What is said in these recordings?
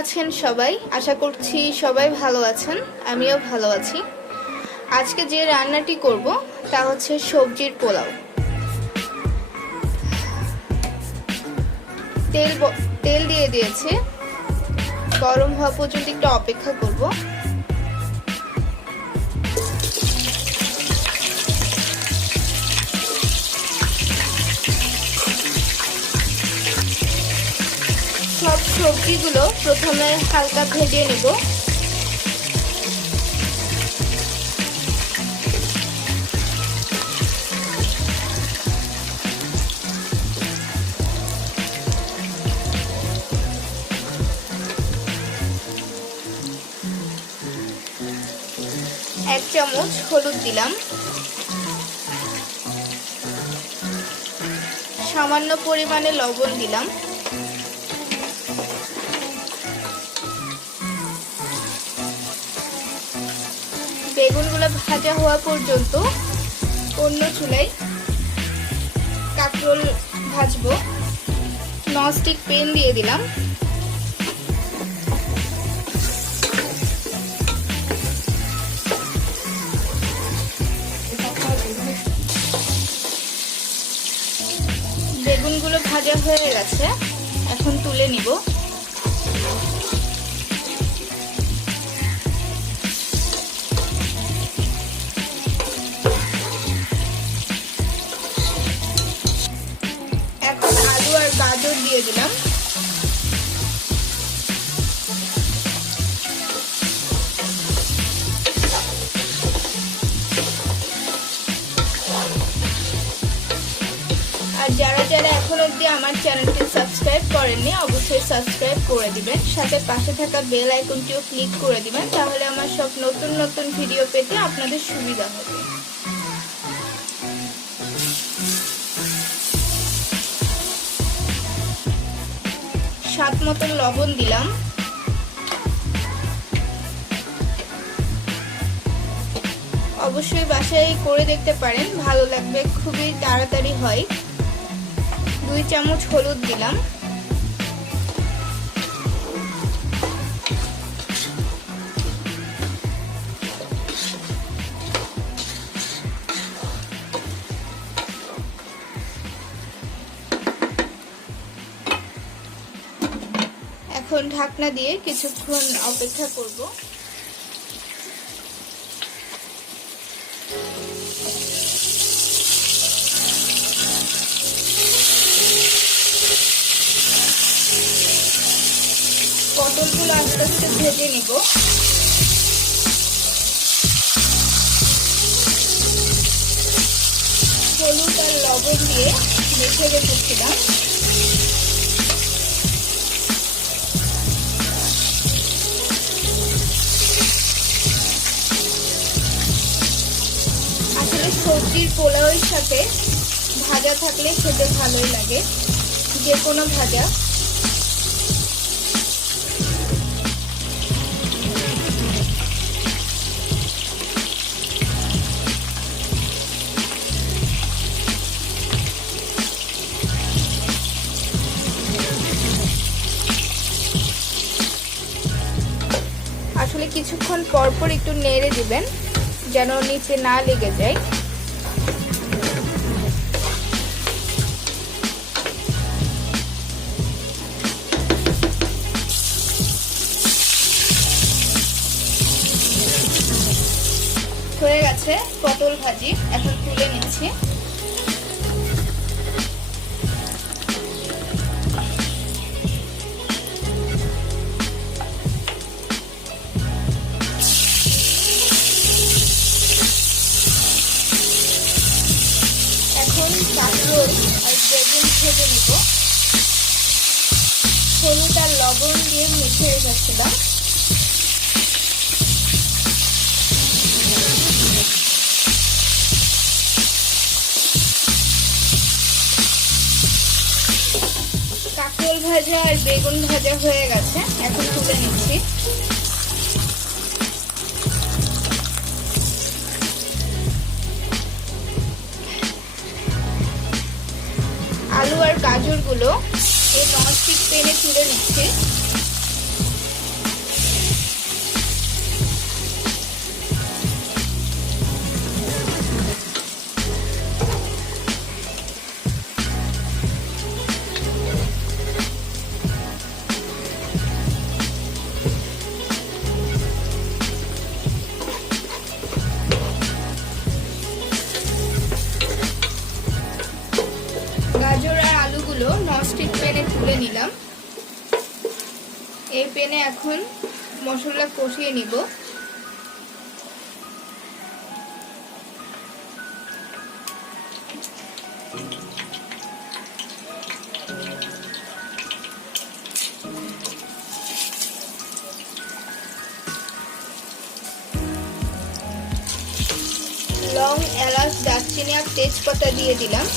আছেন সবাই? আশা করছি সবাই ভালো আছেন, আমিও ভালো আছি। আজকে যে রান্নাটি করব তা হচ্ছে সবজির পোলাও। তেল দিয়ে দিয়েছি, গরম হওয়া পর্যন্ত একটু অপেক্ষা করব। সব সবজিগুলো প্রথমে হালকা ভেজে নেব। এক চামচ হলুদ দিলাম, সামান্য পরিমাণে লবণ দিলাম, বেগুনগুলো ভাজা হওয়া পর্যন্ত অন্য চুলায় কাঁকরোল ভাজবো। ননস্টিক প্যান দিয়ে দিলাম। বেগুনগুলো ভাজা হয়ে গেছে, এখন তুলে নিব। এখন আলু আর গাজর দিয়ে দিলাম। আর যারা যারা এখন অবধি আমার চ্যানেলটি সাবস্ক্রাইব করেননি অবশ্যই সাবস্ক্রাইব করে দিবেন, সাথে পাশে থাকা বেল আইকনটিও ক্লিক করে দিবেন, তাহলে আমার সব নতুন নতুন ভিডিও পেতে আপনাদের সুবিধা হবে। স্বাদ মতন লবণ দিলাম। অবশ্যই বাসায় করে দেখতে পারেন, ভালো লাগবে, খুবই তাড়াতাড়ি হয়। 2 চামচ হলুদ দিলাম। এখন ঢাকনা দিয়ে কিছুক্ষণ অপেক্ষা করব। পটলগুলো আস্তে আস্তে ভেজে নিব। হলুদ আর লবণ দিয়ে মেখে রেখেছিলাম। আসলে সবজির পোলাওয়ের সাথে ভাজা থাকলে খেতে ভালোই লাগে, যে কোনো ভাজা। আসলে কিছুক্ষণ পর পর একটু নেড়ে দিবেন যেন নিচে না লেগে যায়। হয়ে গেছে পটল ভাজি, এখন তুলে নিচ্ছি। এখন কাঁকরোল আর বেগুন ভেজে নিব। হলুদ আর লবণ দিয়ে মেখে রেখেছিলাম। কাঁকরোল ভাজা আর বেগুন ভাজা হয়ে গেছে, এখন তুলে নিচ্ছি। আলু আর গাজরগুলো এই ননস্টিক প্যানে তুলে নিচ্ছি। এনে এখন মশলা কষিয়ে নিব। লং, এলাচ, দারচিনি আর তেজপাতা দিয়ে দিলাম।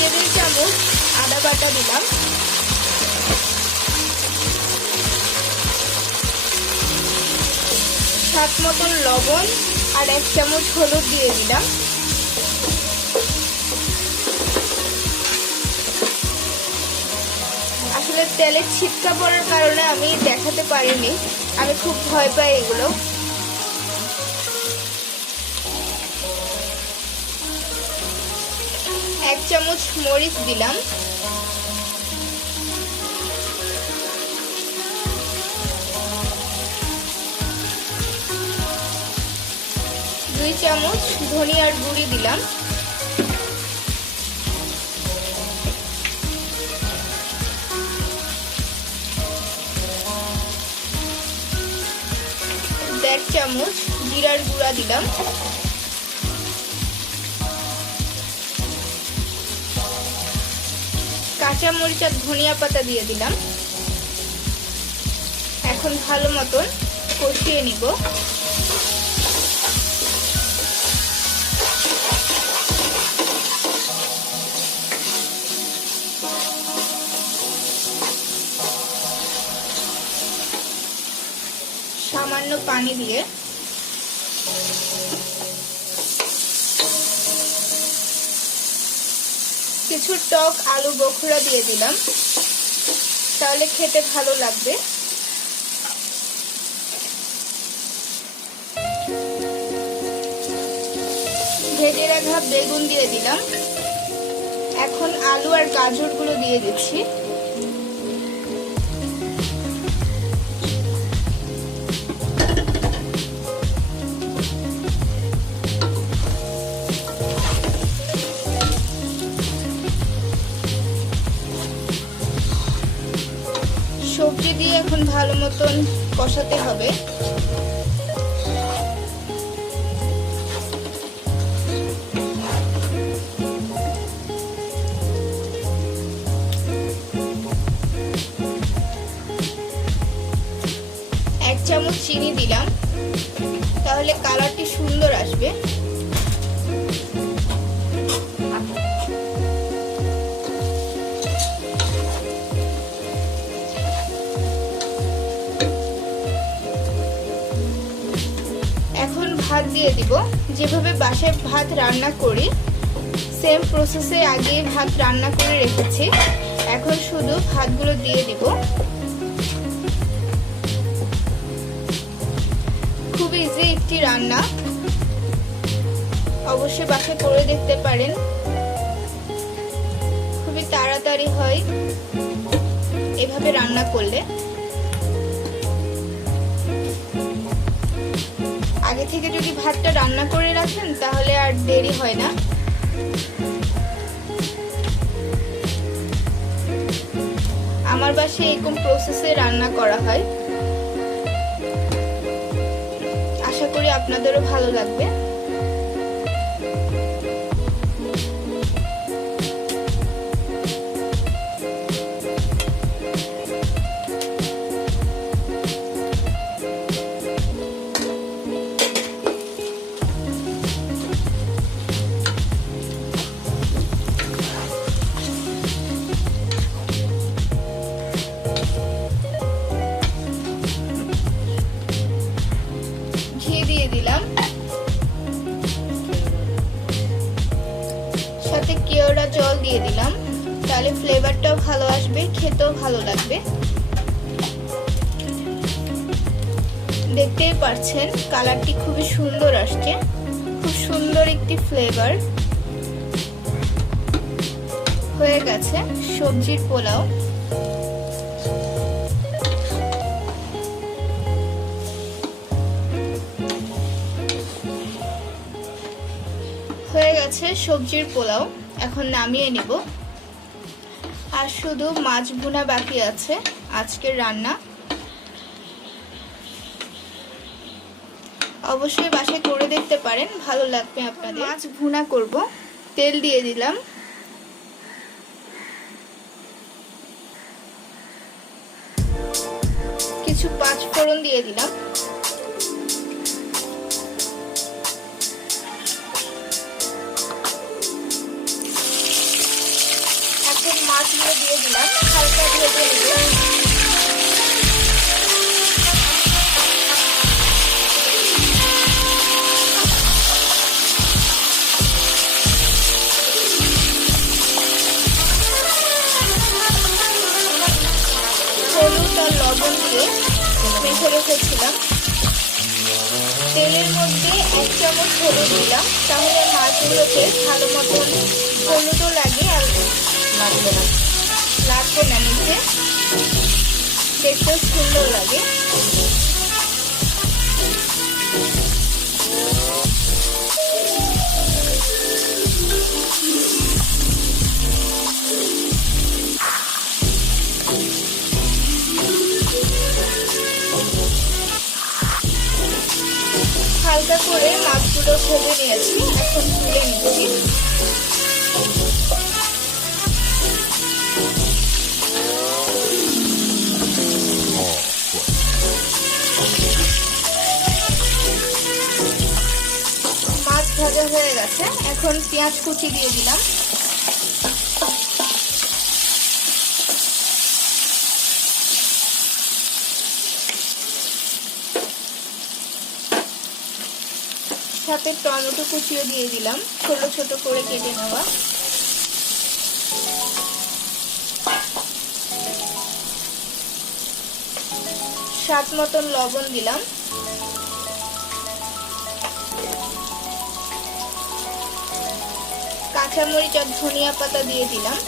টেবিল চামচ আদা বাটা দিলাম। স্বাদ মতন লবণ আর 1 চামচ হলুদ দিয়ে দিলাম। আসলে তেলে ছিটকা পড়ার কারণে আমি দেখাতে পারিনি, আমি খুব ভয় পাই এগুলো। 1 চামচ মরিচ দিলাম। 2 চামচ ধনিয়ার গুঁড়ি দিলাম। 1.5 চামচ জিরার গুঁড়া দিলাম। কাঁচা মরিচ আর ধনিয়া পাতা দিয়ে দিলাম। এখন ভালো মতন কষিয়ে নিব। সামান্য পানি দিয়ে কিছু টক আলু বোখরা দিয়ে দিলাম, তাহলে খেতে ভালো লাগবে। ভেজে রাখা বেগুন দিয়ে দিলাম। এখন আলু আর গাজরগুলো দিয়ে দিচ্ছি। সবজি দিয়ে এখন ভালো মতন কষাতে হবে। এক চামচ চিনি দিলাম, তাহলে কালারটি সুন্দর আসবে। ভাত দিয়ে দিব। যেভাবে বাসায় ভাত রান্না করি সেম প্রসেসে আগে ভাত রান্না করে রেখেছি। এখন শুধু ভাতগুলো দিয়ে দিব। খুব ইজি একটি রান্না, অবশ্যই বাসায় করে দেখতে পারেন। খুবই তাড়াতাড়ি হয় এভাবে রান্না করলে। আগে থেকে যদি ভাতটা রান্না করে রাখেন তাহলে আর দেরি হয় না। আমার বাসায় এরকম প্রসেসে রান্না করা হয়। আশা করি আপনাদেরও ভালো লাগবে। কালারটাও ভালো আসবে, খেতেও ভালো লাগবে। দেখতেই পাচ্ছেন কালারটি খুবই সুন্দর আসছে, খুব সুন্দর একটি ফ্লেভার। হয়ে গেছে সবজির পোলাও। হয়ে গেছে সবজির পোলাও, এখন নামিয়ে নিব। আর শুধু মাছ ভুনা বাকি আছে আজকের রান্না। অবশ্যই বাসায় করে দেখতে পারেন, ভালো লাগবে আপনাদের। মাছ ভুনা করব, তেল দিয়ে দিলাম, কিছু পাঁচ ফোড়ন দিয়ে দিলাম, এখন মাছগুলো দিয়ে দিলাম, হালকা ভেজে নেব। হলুদ আর লবণ দিয়ে মেখে রেখেছিলাম। তেলের মধ্যে 1 চামচ হলুদ দিলাম, তাহলে মাছগুলোতে ভালো মতন হলুদও লাগে আর লাগবে না নিচে, দেখতেও সুন্দর লাগে। হালকা করে মাছগুলো ভেজে নিয়েছি, এখন তুলে নিচ্ছি। মাছ ভাজা হয়ে গেছে, এখন পেঁয়াজ কুচি দিয়ে দিলাম, সাথে টমেটো কুচিও দিয়ে দিলাম, ছোট ছোট করে কেটে নেওয়া। স্বাদ মতন লবণ দিলাম, কাঁচামরিচ আর ধনিয়া পাতা দিয়ে দিলাম।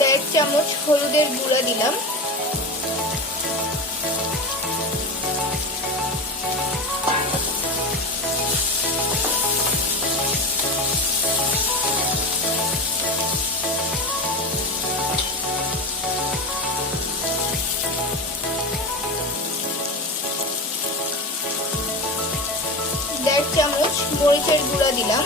দেড় চামচ হলুদের গুঁড়া দিলাম, দেড় চামচ মরিচের গুঁড়া দিলাম,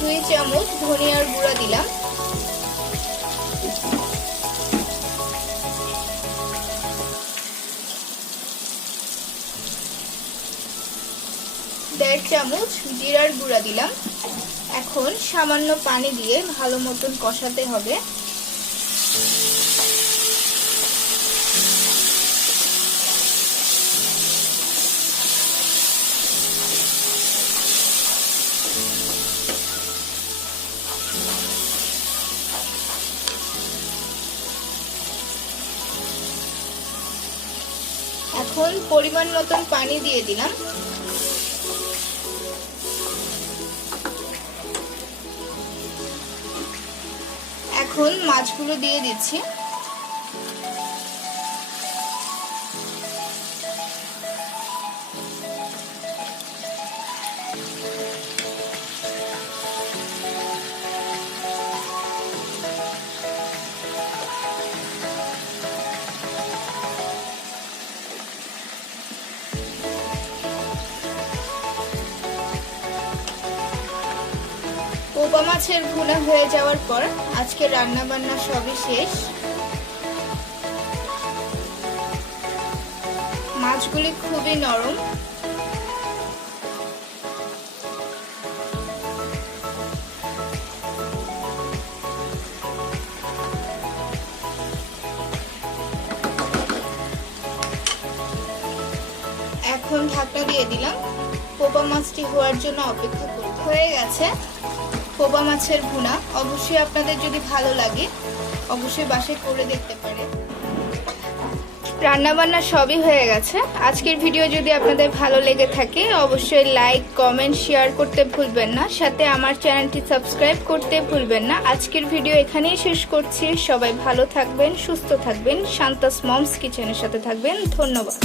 দুই চামচ ধনিয়ার গুঁড়া দিলাম, দেড় চামচ জিরার গুঁড়া দিলাম। এখন সামান্য পানি দিয়ে ভালো মতন কষাতে হবে। এখন পরিমাণ মতন পানি দিয়ে দিলাম। এখন মাছগুলো দিয়ে দিচ্ছি। পোপা মাছের ভুনা হয়ে যাওয়ার পর আজকে রান্না বান্না সবই শেষ। মাছগুলি খুবই নরম। এখন ঢাকনা দিয়ে দিলাম, পোপা মাছটি হওয়ার জন্য অপেক্ষা করতে। হয়ে গেছে পোপা মাছের ভুনা। অবশ্যই আপনাদের যদি ভালো লাগে অবশ্যই বাসায় করে দেখতে পারেন। রান্নাবান্না সবই হয়ে গেছে। আজকের ভিডিও যদি আপনাদের ভালো লেগে থাকে অবশ্যই লাইক, কমেন্ট, শেয়ার করতে ভুলবেন না। সাথে আমার চ্যানেলটি সাবস্ক্রাইব করতে ভুলবেন না। আজকের ভিডিও এখানেই শেষ করছি। সবাই ভালো থাকবেন, সুস্থ থাকবেন, শান্তাস মমস কিচেনের সাথে থাকবেন। ধন্যবাদ।